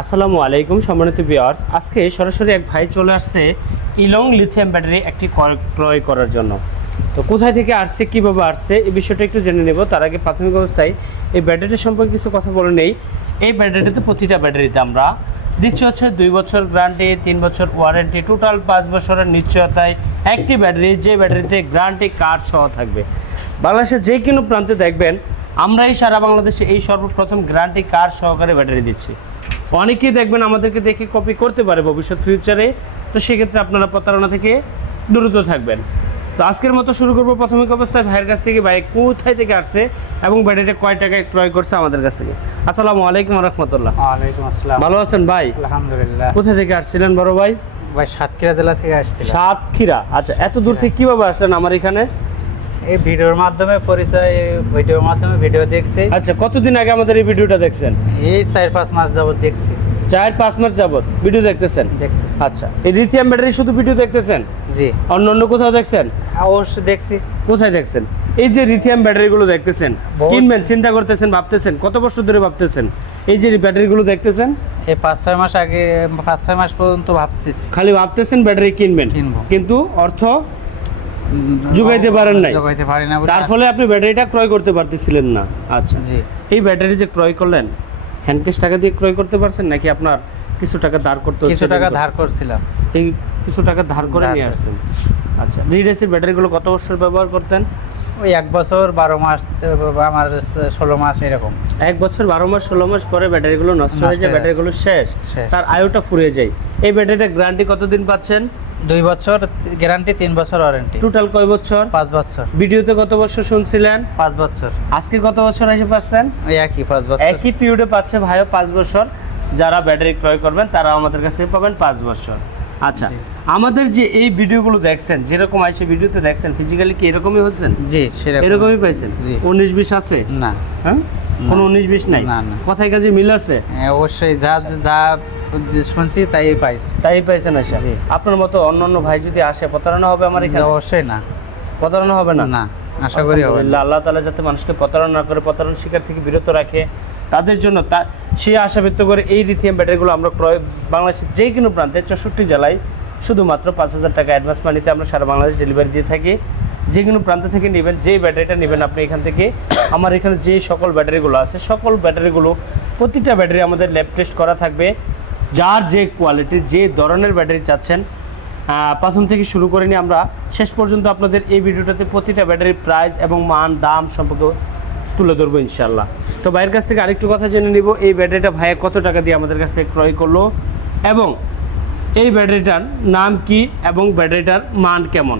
আসসালামু আলাইকুম সম্মানিত ভিউয়ার্স, আজকে সরাসরি এক ভাই চলে আসছে ইলং লিথিয়াম ব্যাটারি একটি ক্রয় করার জন্য। তো কোথায় থেকে আসছে, কীভাবে আসছে, এই বিষয়টা একটু জেনে নেব। তার আগে প্রাথমিক অবস্থায় এই ব্যাটারি সম্পর্কে কিছু কথা বলে নেই। এই ব্যাটারিতে প্রতিটা ব্যাটারিতে আমরা দিচ্ছি হচ্ছে 2 বছর গ্যারান্টি, 3 বছর ওয়ারেন্টি, টোটাল 5 বছরের নিশ্চয়তায় একটি ব্যাটারি, যে ব্যাটারিতে গ্যারান্টি কার্ড সহ থাকবে। বাংলাদেশের যে কোনো প্রান্তে দেখবেন আমরাই সারা বাংলাদেশে এই সর্বপ্রথম গ্যারান্টি কার্ড সহকারে ব্যাটারি দিচ্ছি। অনেকেই দেখবেন আমাদেরকে দেখে কপি করতে পারে ভবিষ্যৎ ফিউচারে, তো সেক্ষেত্রে আপনারা প্রতারণা থেকে দ্রুত থাকবেন। তো আজকের মতো শুরু করবো প্রাথমিক অবস্থায় ভাইয়ের কাছ থেকে। ভাই কোথায় থেকে আসছে এবং ব্যাটারিটা কয় টাকায় ক্রয় করছে আমাদের কাছ থেকে। আসসালামু আলাইকুম রহমতুল্লাহ। ওয়ালাইকুম আসসালাম। ভালো আছেন ভাই? আলহামদুলিল্লাহ। কোথা থেকে আসছিলেন বড় ভাই? ভাই সাতক্ষীরা জেলা থেকে আসছি। সাতক্ষীরা, আচ্ছা। এত দূর থেকে কিভাবে আসলেন আমার এখানে? এই ভিডিওর মাধ্যমে পরিচয়, ভিডিওর মাধ্যমে ভিডিও দেখছি। আচ্ছা, কতদিন আগে আমাদের এই ভিডিওটা দেখছেন? এই 4-5 মাস যাবত দেখছি। 4-5 মাস যাবত ভিডিও দেখতেছেন? দেখতেছি। আচ্ছা, এই লিথিয়াম ব্যাটারি শুধু ভিডিও দেখতেছেন? জি। অন্য কোথাও দেখছেন? অবশ্যই দেখছি। কোথায় দেখছেন? এই যে লিথিয়াম ব্যাটারিগুলো দেখতেছেন, কিনবেন চিন্তা করতেছেন, ভাবতেছেন, কত বছর ধরে ভাবতেছেন? এই যে ব্যাটারিগুলো দেখতেছেন, এই 5-6 মাস আগে, 5-6 মাস পর্যন্ত ভাবতেছি, খালি ভাবতেছেন ব্যাটারি কিনবেন, কিন্তু অর্থ জোগাইতে পারেন নাই। জোগাইতে পারি না, তার ফলে আপনি ব্যাটারিটা ক্রয় করতে পারতেছিলেন না। আচ্ছা, জি। এই ব্যাটারি যে ক্রয় করলেন, হ্যান্ড ক্যাশ টাকা দিয়ে ক্রয় করতে পারছেন নাকি আপনার কিছু টাকা ধার করতে হচ্ছে? কিছু টাকা ধার করছিলাম। এই কিছু টাকা ধার করে নিয়ে আসছেন। আচ্ছা, রিডেসের ব্যাটারিগুলো কত বছর ব্যবহার করতেন? ওই 1 বছর 12 মাস, আমার 16 মাস এরকম। 1 বছর 12 মাস 16 মাস পরে ব্যাটারিগুলো নষ্ট হয়ে যায়, ব্যাটারিগুলো শেষ, তার আয়ুটা ফুরিয়ে যায়। এই ব্যাটারিটা গ্যারান্টি কতদিন পাচ্ছেন? 2 বছর গ্যারান্টি, 3 বছর ওয়ারেন্টি। টোটাল কয় বছর? 5 বছর। ভিডিওতে কত বছর শুনছিলেন? 5 বছর। আজকে কত বছর এসে পাচ্ছেন? ওই একই 5 বছর। একই পিরিয়ডে পাচ্ছে ভাইও 5 বছর। যারা ব্যাটারি ক্রয় করবেন তারা আমাদের কাছে পাবেন 5 বছর। আচ্ছা, আমাদের যে এই ভিডিওগুলো দেখছেন, যেরকম আইসে ভিডিওতে দেখছেন, ফিজিক্যালি কি এরকমই হচ্ছেন? জি, সেরকম। এরকমই পাইছেন? 19-20 আছে না? হ্যাঁ, কোনো 19-20 নাই? না না। কথায় কাজে মিল আছে? অবশ্যই, যা যা শুনছি তাই পাইছি। তাই পাইছেন আশা? জি। আপনার মতো অন্যান্য ভাই যদি আসে, প্রতারণা হবে আমার এখানে? অবশ্যই না। প্রতারণা হবে না? না, আশা করি হবে না। আল্লাহ তাআলা যাতে মানুষকে প্রতারণা না করে, প্রতারণা শিকার থেকে বিরত রাখে, তাদের জন্য সেই আশা ব্যক্ত করে এই লিথিয়াম ব্যাটারিগুলো আমরা বাংলাদেশের যে কোনো প্রান্তে 64 জেলায় শুধুমাত্র 5,000 টাকা অ্যাডভান্স মানিতে আমরা সারা বাংলাদেশ ডেলিভারি দিয়ে থাকি। যে কোনো প্রান্ত থেকে নেবেন, যে ব্যাটারিটা নেবেন আপনি এখান থেকে, আমার এখানে যে সকল ব্যাটারিগুলো আছে, সকল ব্যাটারিগুলো প্রতিটা ব্যাটারি আমাদের ল্যাব টেস্ট করা থাকবে। যার যে কোয়ালিটির, যে ধরনের ব্যাটারি চাচ্ছেন, প্রথম থেকে শুরু করে নিয়ে আমরা শেষ পর্যন্ত আপনাদের এই ভিডিওটাতে প্রতিটা ব্যাটারির প্রাইস এবং মান, দাম সম্পর্কে তুলে ধরবো ইনশাল্লাহ। তো ভাইয়ের কাছ থেকে আরেকটু কথা জেনে নিব, এই ব্যাটারিটা ভাইয়া কত টাকা দিয়ে আমাদের কাছ থেকে ক্রয় করলো, এবং এই ব্যাটারিটার নাম কি এবং ব্যাটারিটার মান কেমন।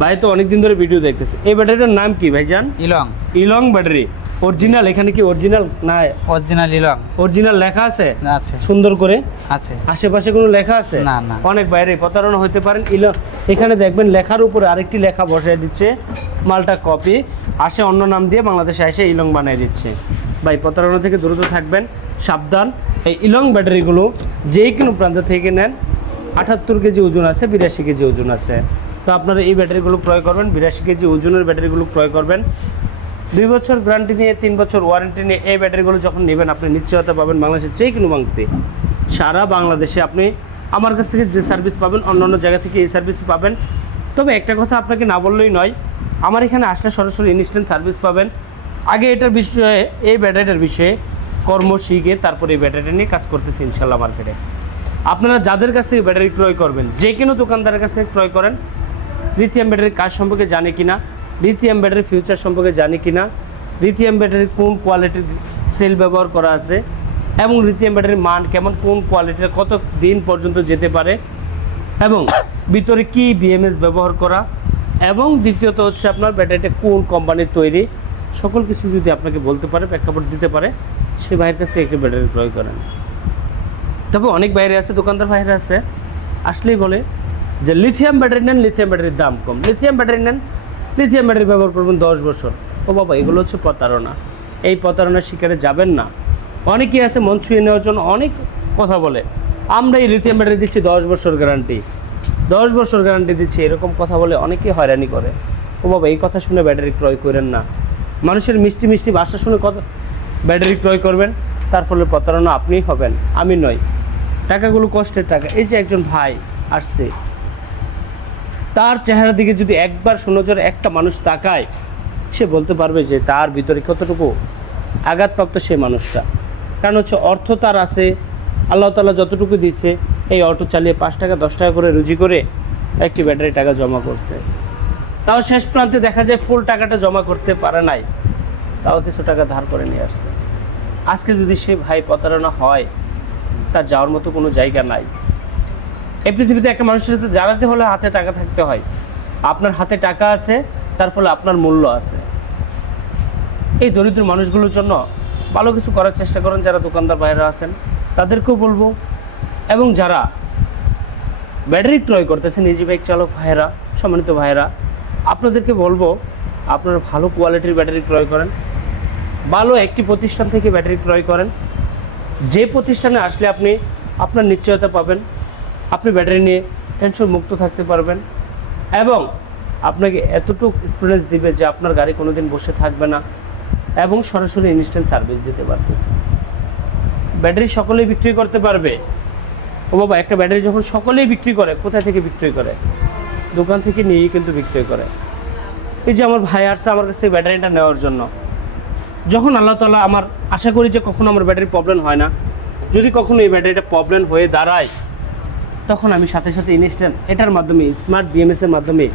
ভাই তো অনেকদিন ধরে ভিডিও দেখতেছে। এই ব্যাটারিটার নাম কি ভাইজান? ইলং। ইলং ব্যাটারি। অরিজিনাল? এখানে কি অরিজিনাল না? অরিজিনাল ইলং। অরিজিনাল লেখা আছে? আছে। সুন্দর করে আছে। আশেপাশে কোনো লেখা আছে? না না। অনেক বাইরে প্রতারণা হতে পারেন। এখানে দেখবেন লেখার উপরে আরেকটি লেখা বসায় দিচ্ছে, মালটা কপি আসে অন্য নাম দিয়ে, বাংলাদেশে এসে ইলং বানিয়ে দিচ্ছে। ভাই প্রতারণা থেকে দ্রুত থাকবেন, সাবধান। এই ইলং ব্যাটারিগুলো যে কোনো প্রান্ত থেকে নেন, 78 কেজি ওজন আছে, 82 কেজি ওজন আছে। তো আপনারা এই ব্যাটারিগুলো ক্রয় করবেন, 82 কেজি ওজনের ব্যাটারিগুলো ক্রয় করবেন। 2 বছর গ্যারান্টি নিয়ে, 3 বছর ওয়ারেন্টি নিয়ে এই ব্যাটারিগুলো যখন নেবেন, আপনি নিশ্চয়তা পাবেন বাংলাদেশের যে কোনো প্রান্তে, সারা বাংলাদেশে আপনি আমার কাছ থেকে যে সার্ভিস পাবেন, অন্য জায়গা থেকে এই সার্ভিস পাবেন। তবে একটা কথা আপনাকে না বললেই নয়, আমার এখানে আসলে সরাসরি ইনস্ট্যান্ট সার্ভিস পাবেন। আগে এটার বিষয়ে, এই ব্যাটারিটার বিষয়ে কর্ম শিখে তারপরে এই ব্যাটারিটা নিয়ে কাজ করতেছি ইনশাল্লাহ মার্কেটে। আপনারা যাদের কাছ থেকে ব্যাটারি ক্রয় করবেন, যে কোনো দোকানদারের কাছ থেকে ক্রয় করেন, লিথিয়াম ব্যাটারির কাজ সম্পর্কে জানে কিনা, লিথিয়াম ব্যাটারির ফিউচার সম্পর্কে জানে কিনা, লিথিয়াম ব্যাটারির কোন কোয়ালিটির সেল ব্যবহার করা আছে, এবং লিথিয়াম ব্যাটারির মান কেমন, কোন কোয়ালিটির কত দিন পর্যন্ত যেতে পারে, এবং ভিতরে কি বিএমএস ব্যবহার করা, এবং দ্বিতীয়ত হচ্ছে আপনার ব্যাটারিটা কোন কোম্পানির তৈরি, সকল কিছু যদি আপনাকে বলতে পারে, প্রেক্ষাপট দিতে পারে, সেই ভাইয়ের কাছ থেকে একটি ব্যাটারি ক্রয় করেন। তবে অনেক বাইরে আছে, দোকানদার বাইরে আছে, আসলেই বলে যে লিথিয়াম ব্যাটারি নেন, লিথিয়াম ব্যাটারির দাম কম, লিথিয়াম ব্যাটারি নেন, লিথিয়াম ব্যাটারি ব্যবহার করবেন 10 বছর। ও বাবা, এগুলো হচ্ছে প্রতারণা। এই প্রতারণার শিকারে যাবেন না। অনেকেই আছে মন ছুঁয়ে নেওয়ার জন্য অনেক কথা বলে, আমরা এই লিথিয়াম ব্যাটারি দিচ্ছি 10 বছর গ্যারান্টি, 10 বছর গ্যারান্টি দিচ্ছি, এরকম কথা বলে অনেকেই হয়রানি করে। ও বাবা, এই কথা শুনে ব্যাটারি ক্রয় করেন না। মানুষের মিষ্টি মিষ্টি ভাষা শুনে ব্যাটারি ক্রয় করবেন, তার ফলে প্রতারণা আপনিই হবেন, আমি নই। টাকাগুলো কষ্টের টাকা। এই যে একজন ভাই আসছে, তার চেহারার দিকে যদি একবার সুনজরে একটা মানুষ তাকায়, সে বলতে পারবে যে তার ভিতরে কতটুকু আঘাতপ্রাপ্ত সে মানুষটা। কারণ হচ্ছে অর্থ তার আছে, আল্লাহ তাআলা যতটুকু দিয়েছে, এই অটো চালিয়ে 5 টাকা 10 টাকা করে রুজি করে একটি ব্যাটারি টাকা জমা করছে। তাও শেষ প্রান্তে দেখা যায় ফুল টাকাটা জমা করতে পারে নাই, তাও কিছু টাকা ধার করে নিয়ে আসছে। আজকে যদি সে ভাই প্রতারণা হয়, তার যাওয়ার মতো কোনো জায়গা নাই। এই পৃথিবীতে একটা মানুষের সাথে জানাতে হলে হাতে টাকা থাকতে হয়। আপনার হাতে টাকা আছে, তার ফলে আপনার মূল্য আছে। এই দরিদ্র মানুষগুলোর জন্য ভালো কিছু করার চেষ্টা করেন। যারা দোকানদার ভাইয়েরা আছেন তাদেরকেও বলবো, এবং যারা ব্যাটারি ক্রয় করতেছেন, ইজি বাইক চালক ভাইয়েরা, সম্মানিত ভাইয়েরা, আপনাদেরকে বলবো আপনারা ভালো কোয়ালিটির ব্যাটারি ক্রয় করেন, ভালো একটি প্রতিষ্ঠান থেকে ব্যাটারি ক্রয় করেন। যে প্রতিষ্ঠানে আসলে আপনি আপনার নিশ্চয়তা পাবেন, আপনি ব্যাটারি নিয়ে টেনশন মুক্ত থাকতে পারবেন, এবং আপনাকে এতটুকু এক্সপিরিয়েন্স দিবে যে আপনার গাড়ি কোনোদিন বসে থাকবে না, এবং সরাসরি ইনস্ট্যান্ট সার্ভিস দিতে পারতেছে। ব্যাটারি সকলেই বিক্রি করতে পারবে। ও বাবা, একটা ব্যাটারি যখন সকলেই বিক্রি করে, কোথায় থেকে বিক্রি করে? দোকান থেকে নিয়েই কিন্তু বিক্রি করে। এই যে আমার ভাই আসছে আমার কাছে ব্যাটারিটা নেওয়ার জন্য, যখন আল্লাহ তাআলা, আমার আশা করি যে কখনো আমার ব্যাটারি প্রবলেম হয় না, যদি কখনো এই ব্যাটারিটা প্রবলেম হয়ে দাঁড়ায়, তখন আমি সাথে সাথে ইনস্ট্যান্ট এটার মাধ্যমে, স্মার্ট বিএমএস এর মাধ্যমে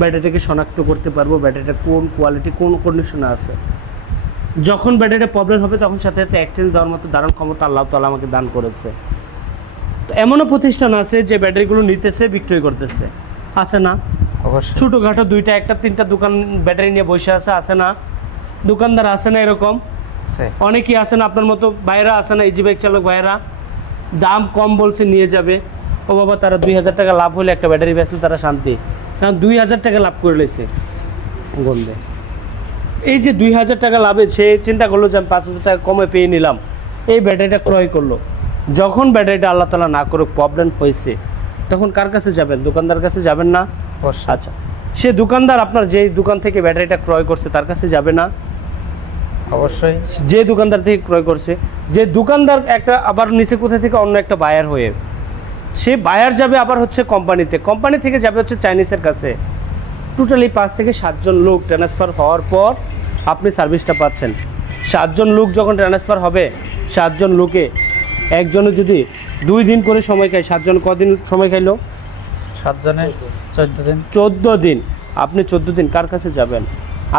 ব্যাটারিটাকে শনাক্ত করতে পারবো ব্যাটারিটা কোন কোয়ালিটি, কোন কন্ডিশনে আছে। যখন ব্যাটারিটা প্রবলেম হবে, তখন সাথে সাথে এক্সচেঞ্জ দেওয়ার মতো দারুণ ক্ষমতা আল্লাহ তাআলা আমাকে দান করেছে। তো এমনও প্রতিষ্ঠান আছে যে ব্যাটারিগুলো নিতেছে, বিক্রয় করতেছে, আছে না? অবশ্যই। ছোটোখাটো 2টা 1টা 3টা দোকান ব্যাটারি নিয়ে বসে আছে না? দোকানদার আছে না এরকম? আছে। অনেকেই আছে না আপনার মতো ভাইয়েরা, আছে না ইজি বাইক চালক ভাইয়েরা? দাম কম বলছে, নিয়ে যাবে। ও বাবা, তারা 2000 টাকা লাভ হলে একটা ব্যাটারি বেচলে তারা শান্তি, কারণ 2000 টাকা লাভ করে লেছে গন্ধে। এই যে 2000 টাকা লাভে সে চিন্তা করলো যে আমি 5000 টাকা কমে পেয়ে নিলাম, এই ব্যাটারিটা ক্রয় করলো। যখন ব্যাটারিটা আল্লাহ তাআলা না করুক প্রবলেম হয়েছে, তখন কার কাছে যাবেন? দোকানদার কাছে যাবেন না? অবশ্যই। আচ্ছা, সে দোকানদার আপনার যে দোকান থেকে ব্যাটারিটা ক্রয় করছে তার কাছে যাবে না? অবশ্যই। যে দোকানদার থেকে ক্রয় করছে, যে দোকানদার একটা আবার নিচে কোথায় থেকে অন্য একটা বায়ার হয়ে, সে বায়ার যাবে আবার হচ্ছে কোম্পানিতে, কোম্পানি থেকে যাবে হচ্ছে চাইনিজের কাছে। টোটালি 5 থেকে 7 জন লোক ট্রান্সফার হওয়ার পর আপনি সার্ভিসটা পাচ্ছেন। 7 জন লোক যখন ট্রান্সফার হবে, 7 জন লোকে একজনে যদি 2 দিন করে সময় খায়, 7 জন কদিন সময় খাইলো? 7 জনে 14 দিন। 14 দিন। আপনি 14 দিন কার কাছে যাবেন?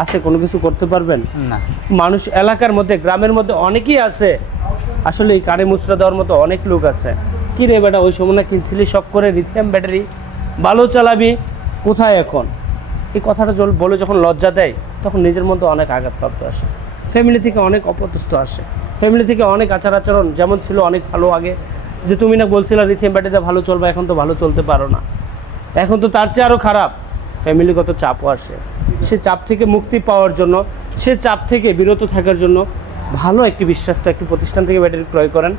আছে কোনো কিছু করতে পারবেন না। মানুষ এলাকার মধ্যে, গ্রামের মধ্যে অনেকেই আছে, আসলে এই কারে মুচড়া দেওয়ার মতো অনেক লোক আছে। কি রে বেটা, ওই সময় না কিনছিলি শখ করে লিথিয়াম ব্যাটারি, ভালো চালাবি, কোথায় এখন? এই কথাটা বলে যখন লজ্জা দেয়, তখন নিজের মধ্যে অনেক আঘাতপ্রাপ্ত আসে। ফ্যামিলি থেকে অনেক অপদস্থ আসে, ফ্যামিলি থেকে অনেক আচার আচরণ যেমন ছিল অনেক ভালো আগে, যে তুমি না বলছিলে লিথিয়াম ব্যাটারিতে ভালো চলবে, এখন তো ভালো চলতে পারো না, এখন তো তার চেয়ে আরও খারাপ। ফ্যামিলিগত চাপও আসে। সে চাপ থেকে মুক্তি পাওয়ার জন্য, সে চাপ থেকে বিরত থাকার জন্য ভালো একটি বিশ্বাস্ত একটি প্রতিষ্ঠান থেকে ব্যাটারি ক্রয় করেন,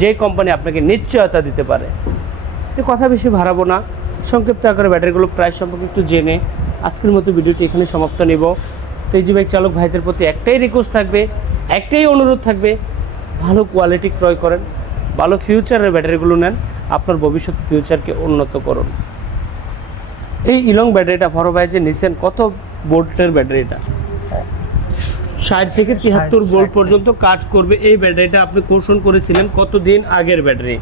যে কোম্পানি আপনাকে নিশ্চয়তা দিতে পারে। তো কথা বেশি বাড়াবো না, সংক্ষিপ্ত আকারে ব্যাটারিগুলো প্রাইস সম্পর্কে একটু জেনে আজকের মতো ভিডিওটি এখানে সমাপ্ত নেব। তো ইজি বাইক চালক ভাইদের প্রতি একটাই রিকোয়েস্ট থাকবে, একটাই অনুরোধ থাকবে, ভালো কোয়ালিটি ক্রয় করেন, ভালো ফিউচারের ব্যাটারিগুলো নেন, আপনার ভবিষ্যৎ ফিউচারকে উন্নত করুন। এই ইলং ব্যাটারিটা বড় ভাই যে নিছেন, কত ভোল্টের ব্যাটারিটা? 60 থেকে 73 ভোল্ট পর্যন্ত কাজ করবে এই ব্যাটারিটা। আপনি কৌশল করেছিলেন কতদিন আগের ব্যাটারি,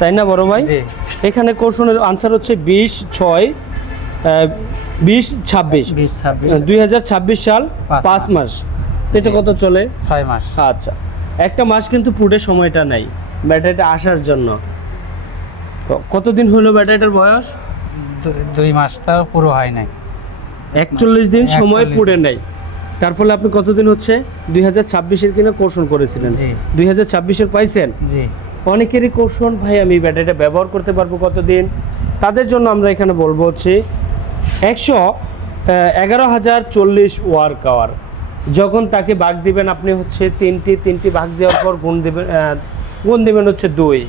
তাই না বড় ভাই? জি। এখানে কৌশলের আনসার হচ্ছে 2026 2026 সাল 5 মাস। তো এটা কত চলে? 6 মাস। আচ্ছা, একটা মাস কিন্তু পুরো সময়টা নাই ব্যাটারিটা আসার জন্য। কতদিন হলো ব্যাটারিটার বয়স? 2 মাস তাও পুরো হয় নাই। 41 দিন সময় 41 পুড়ে নাই। তার ফলে আপনি কতদিন হচ্ছে 2026-এর কিনা কৌশল করেছিলেন, জি। 2026-এর পাইছেন? জি। অনেকেরই কৌশল, ভাই আমি ব্যাটারিটা ব্যবহার করতে পারবো কতদিন? তাদের জন্য আমরা এখানে বলবো হচ্ছে 111,040 ওয়ার্ক আওয়ার। যখন তাকে ভাগ দিবেন আপনি হচ্ছে তিনটি ভাগ দেওয়ার পর গুণ দিবেন হচ্ছে 2।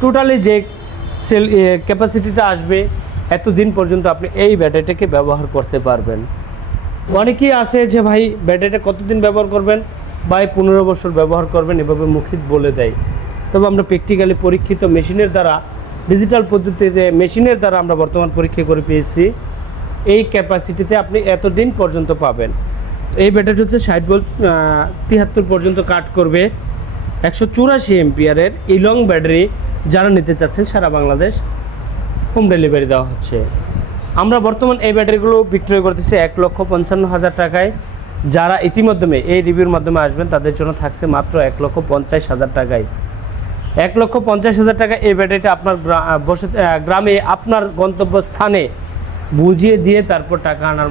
টোটালি যে সেল ক্যাপাসিটিটা আসবে, এতদিন পর্যন্ত আপনি এই ব্যাটারিটাকে ব্যবহার করতে পারবেন। অনেকেই আছে যে ভাই ব্যাটারিটা কতদিন ব্যবহার করবেন, ভাই 15 বছর ব্যবহার করবেন এভাবে মুখিত বলে দেয়। তবে আমরা প্র্যাকটিক্যালি পরীক্ষিত মেশিনের দ্বারা, ডিজিটাল পদ্ধতিতে মেশিনের দ্বারা আমরা বর্তমান পরীক্ষা করে পেয়েছি এই ক্যাপাসিটিতে আপনি এতদিন পর্যন্ত পাবেন। এই ব্যাটারি হচ্ছে 60 ভোল্ট 73 পর্যন্ত কাট করবে, 184 এম্পিয়ারের ইলং ব্যাটারি। যারা নিতে চাচ্ছেন সারা বাংলাদেশ হোম ডেলিভারি দেওয়া হচ্ছে। আমরা বর্তমান এই ব্যাটারিগুলো বিক্রয় করতেছি 1,55,000 টাকায়। যারা ইতিমধ্যে এই রিভিউর মাধ্যমে আসবেন তাদের জন্য থাকছে মাত্র 1,50,000 টাকায়। 1,50,000 টাকা এই ব্যাটারিটা আপনার গ্রামে আপনার গন্তব্যস্থানে বুঝিয়ে দিয়ে তারপর টাকা আনার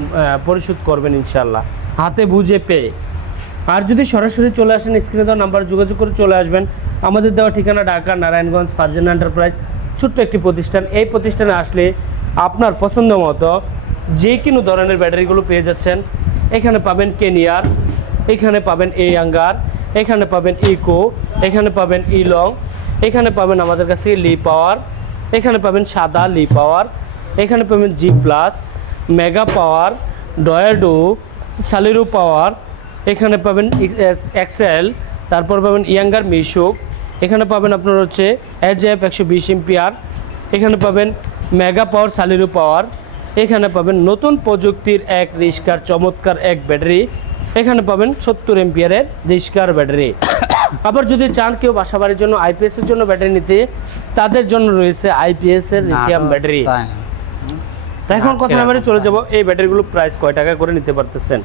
পরিশোধ করবেন ইনশাল্লাহ, হাতে বুঝে পেয়ে। আর যদি সরাসরি চলে আসেন স্ক্রিনে দেওয়া নাম্বার যোগাযোগ করে চলে আসবেন। আমাদের দেওয়া ঠিকানা ঢাকা নারায়ণগঞ্জ ফারজান এন্টারপ্রাইজ, ছোট্ট একটি প্রতিষ্ঠান। এই প্রতিষ্ঠানে আসলে আপনার পছন্দ মতো যে কোনো ধরনের ব্যাটারিগুলো পেয়ে যাচ্ছেন। এখানে পাবেন কেনিয়ার, এখানে পাবেন ইয়াঙ্গার, এখানে পাবেন ইকো, এখানে পাবেন ইলং, এখানে পাবেন আমাদের কাছে লি পাওয়ার, এখানে পাবেন সাদা লি পাওয়ার, এখানে পাবেন জি প্লাস, মেগা পাওয়ার, ডয়াডো, সালিরু পাওয়ার, এখানে পাবেন এক্সেল, তারপর পাবেন ইয়াঙ্গার মিশুক, এখানে পাবেন আপনার হচ্ছে এজএফ 120 এম্পিয়ার, এখানে পাবেন মেগা পাওয়ার সালিরু পাওয়ার, এখানে পাবেন নতুন প্রযুক্তির এক রিস্কার চমৎকার এক ব্যাটারি, এখানে পাবেন 70 এম্পিয়ারের রিস্কার ব্যাটারি। আবার যদি চান কেউ বাসাবাড়ির জন্য আইপিএস এর জন্য ব্যাটারি নিতে, তাদের জন্য রয়েছে আইপিএস এর লিথিয়াম ব্যাটারি। তো এখন কথা না বলে চলে যাব এই ব্যাটারিগুলো প্রাইস কয় টাকা করে নিতে পারতেছেন।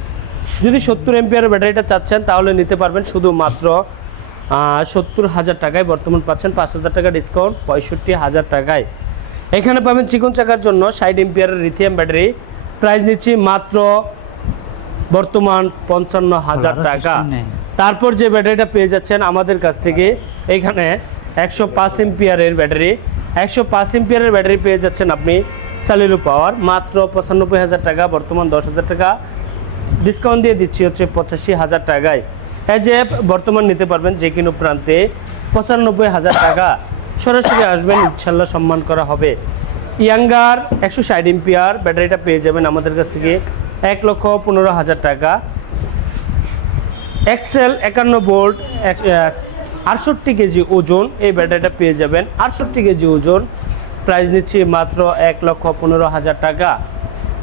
যদি 70 এম্পিয়ারের ব্যাটারিটা চাচ্ছেন তাহলে নিতে পারবেন শুধুমাত্র 70,000 টাকায়। বর্তমান পাচ্ছেন 5,000 টাকা ডিসকাউন্ট, 65,000 টাকায়। এখানে পাবেন চিকন চাকার জন্য 60 এম্পিয়ারের লিথিয়াম ব্যাটারি, প্রাইস নিচ্ছি মাত্র বর্তমান 55,000 টাকা। তারপর যে ব্যাটারিটা পেয়ে যাচ্ছেন আমাদের কাছ থেকে, এখানে 105 এম্পিয়ারের ব্যাটারি, 105 এম্পিয়ারের ব্যাটারি পেয়ে যাচ্ছেন আপনি সালিরু পাওয়ার মাত্র 95,000 টাকা। বর্তমান 10,000 টাকা ডিসকাউন্ট দিয়ে দিচ্ছি হচ্ছে 85,000 টাকায়। এজএফ বর্তমান নিতে পারবেন যে কোনো প্রান্তে 95,000 টাকা। সরাসরি আসবেন, ইনশাল্লাহ সম্মান করা হবে। ইয়াঙ্গার 160 এম্পিয়ার ব্যাটারিটা পেয়ে যাবেন আমাদের কাছ থেকে 1,15,000 টাকা। এক্সেল 51 ভোল্ট 68 কেজি ওজন এই ব্যাটারিটা পেয়ে যাবেন 68 কেজি ওজন, প্রাইস নিচ্ছি মাত্র 1,15,000 টাকা।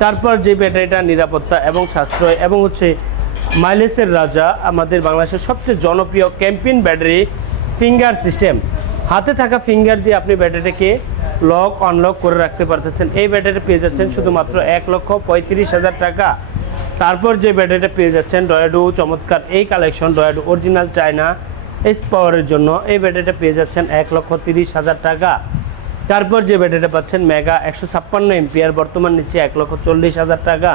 তারপর যে ব্যাটারিটা নিরাপত্তা এবং সাশ্রয় এবং হচ্ছে মাইলেজের রাজা, আমাদের বাংলাদেশের সবচেয়ে জনপ্রিয় ক্যাম্পিং ব্যাটারি, ফিঙ্গার সিস্টেম। হাতে থাকা ফিঙ্গার দিয়ে আপনি ব্যাটারিটাকে লক আনলক করে রাখতে পারতেছেন। এই ব্যাটারিটা পেয়ে যাচ্ছেন শুধুমাত্র 1,35,000 টাকা। তারপর যে ব্যাটারিটা পেয়ে যাচ্ছেন ডয়াডো, চমৎকার এই কালেকশন ডয়াডো অরিজিনাল চায়না এস পাওয়ারের জন্য, এই ব্যাটারিটা পেয়ে যাচ্ছেন 1,30,000 টাকা। তারপর যে ব্যাটারিটা পাচ্ছেন মেগা 156 এম্পিয়ার, বর্তমান নিচ্ছে 1,40,000 টাকা।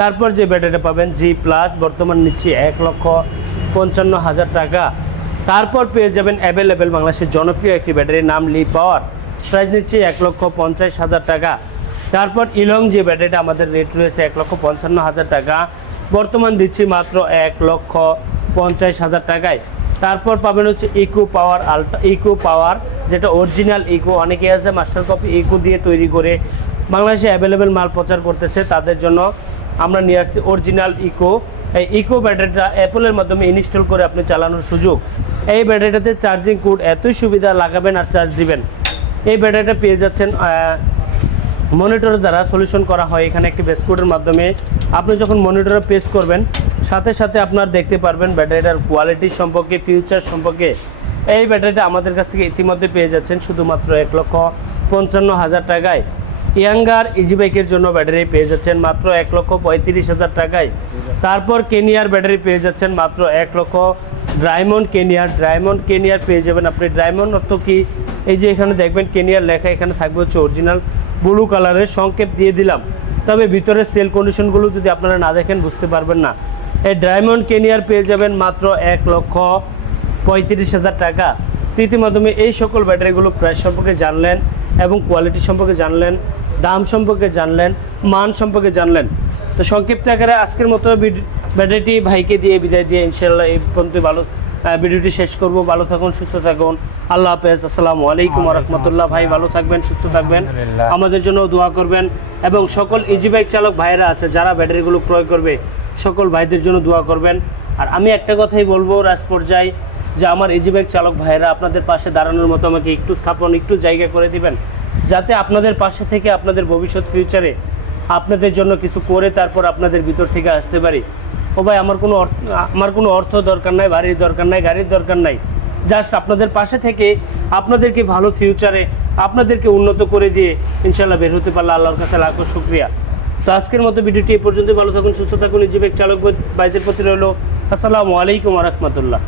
তারপর যে ব্যাটারিটা পাবেন জি প্লাস, বর্তমান নিচ্ছে 1,55,000 টাকা। তারপর পেয়ে যাবেন অ্যাভেলেবেল বাংলাদেশের জনপ্রিয় একটি ব্যাটারির নাম লি পাওয়ার, প্রাইস নিচ্ছে 1,50,000 টাকা। তারপর ইলং যে ব্যাটারিটা আমাদের রেট রয়েছে 1,55,000 টাকা, বর্তমান দিচ্ছি মাত্র 1,50,000 টাকায়। তারপর পাবেন হচ্ছে ইকো পাওয়ার আলট্রা, ইকো পাওয়ার যেটা অরিজিনাল ইকো, অনেকে আছে মাস্টার কপি ইকো দিয়ে তৈরি করে বাংলাদেশে অ্যাভেলেবেল মাল প্রচার করতেছে, তাদের জন্য আমরা নিয়ে আসছি অরিজিনাল ইকো। এই ইকো ব্যাটারিটা অ্যাপলের মাধ্যমে ইনস্টল করে আপনি চালানোর সুযোগ। এই ব্যাটারিটাতে চার্জিং কোড এতই সুবিধা, লাগাবেন আর চার্জ দিবেন। এই ব্যাটারিটা পেয়ে যাচ্ছেন মনিটরের দ্বারা সলিউশন করা হয়। এখানে একটি বেসকোডের মাধ্যমে আপনি যখন মনিটরে প্রেস করবেন সাথে সাথে আপনার দেখতে পারবেন ব্যাটারিটার কোয়ালিটি সম্পর্কে, ফিউচার সম্পর্কে। এই ব্যাটারিটা আমাদের কাছ থেকে ইতিমধ্যে পেয়ে যাচ্ছেন শুধুমাত্র 1,55,000 টাকায়। ইয়াঙ্গার ইজি বাইকের জন্য ব্যাটারি পেয়ে যাচ্ছেন মাত্র 1,35,000 টাকায়। তারপর কেনিয়ার ব্যাটারি পেয়ে যাচ্ছেন মাত্র 1 লক্ষ। ডায়মন্ড কেনিয়ার পেয়ে যাবেন আপনি। ডায়মন্ড অর্থ কি, এই যে এখানে দেখবেন কেনিয়ার লেখা, এখানে থাকবে হচ্ছে অরিজিনাল ব্লু কালারের, সংক্ষেপ দিয়ে দিলাম, তবে ভিতরের সেল কন্ডিশনগুলো যদি আপনারা না দেখেন বুঝতে পারবেন না। এই ডায়মন্ড কেনিয়ার পেয়ে যাবেন মাত্র 1,35,000 টাকা। তৃতীয় মাধ্যমে এই সকল ব্যাটারিগুলো প্রাইস সম্পর্কে জানলেন এবং কোয়ালিটি সম্পর্কে জানলেন, দাম সম্পর্কে জানলেন, মান সম্পর্কে জানলেন। তো সংক্ষিপ্ত আকারে আজকের মতো ব্যাটারিটি ভাইকে দিয়ে বিদায় দিয়ে ইনশাআল্লাহ এই পর্যন্ত ভালো ভিডিওটি শেষ করব। ভালো থাকুন, সুস্থ থাকুন, আল্লাহ হাফেজ, আসসালামু আলাইকুম ওয়া রাহমাতুল্লাহ। ভাই ভালো থাকবেন, সুস্থ থাকবেন, আমাদের জন্য দোয়া করবেন এবং সকল ইজি বাইক চালক ভাইয়েরা আছে যারা ব্যাটারিগুলো ক্রয় করবে সকল ভাইদের জন্য দোয়া করবেন। আর আমি একটা কথাই বলবো রাজ পর্যায়ে, যে আমার ইজি বাইক চালক ভাইয়েরা আপনাদের পাশে দাঁড়ানোর মতো আমাকে একটু স্থাপন, একটু জায়গা করে দিবেন, যাতে আপনাদের পাশে থেকে আপনাদের ভবিষ্যৎ ফিউচারে আপনাদের জন্য কিছু করে তারপর আপনাদের ভিতর থেকে আসতে পারি। ও ভাই, আমার কোনো অর্থ দরকার নাই, বাড়ির দরকার নাই, গাড়ির দরকার নাই, জাস্ট আপনাদের পাশে থেকে আপনাদেরকে ভালো ফিউচারে আপনাদেরকে উন্নত করে দিয়ে ইনশাল্লাহ বের হতে পারলে আল্লাহর কাছে লাখো শুকরিয়া। তো আজকের মতো ভিডিওটি এই পর্যন্ত। ভালো থাকুন, সুস্থ থাকুন। ইজি বাইক চালক ভাইদের প্রতি রইল আসসালামু আলাইকুম ওয়া রাহমাতুল্লাহ।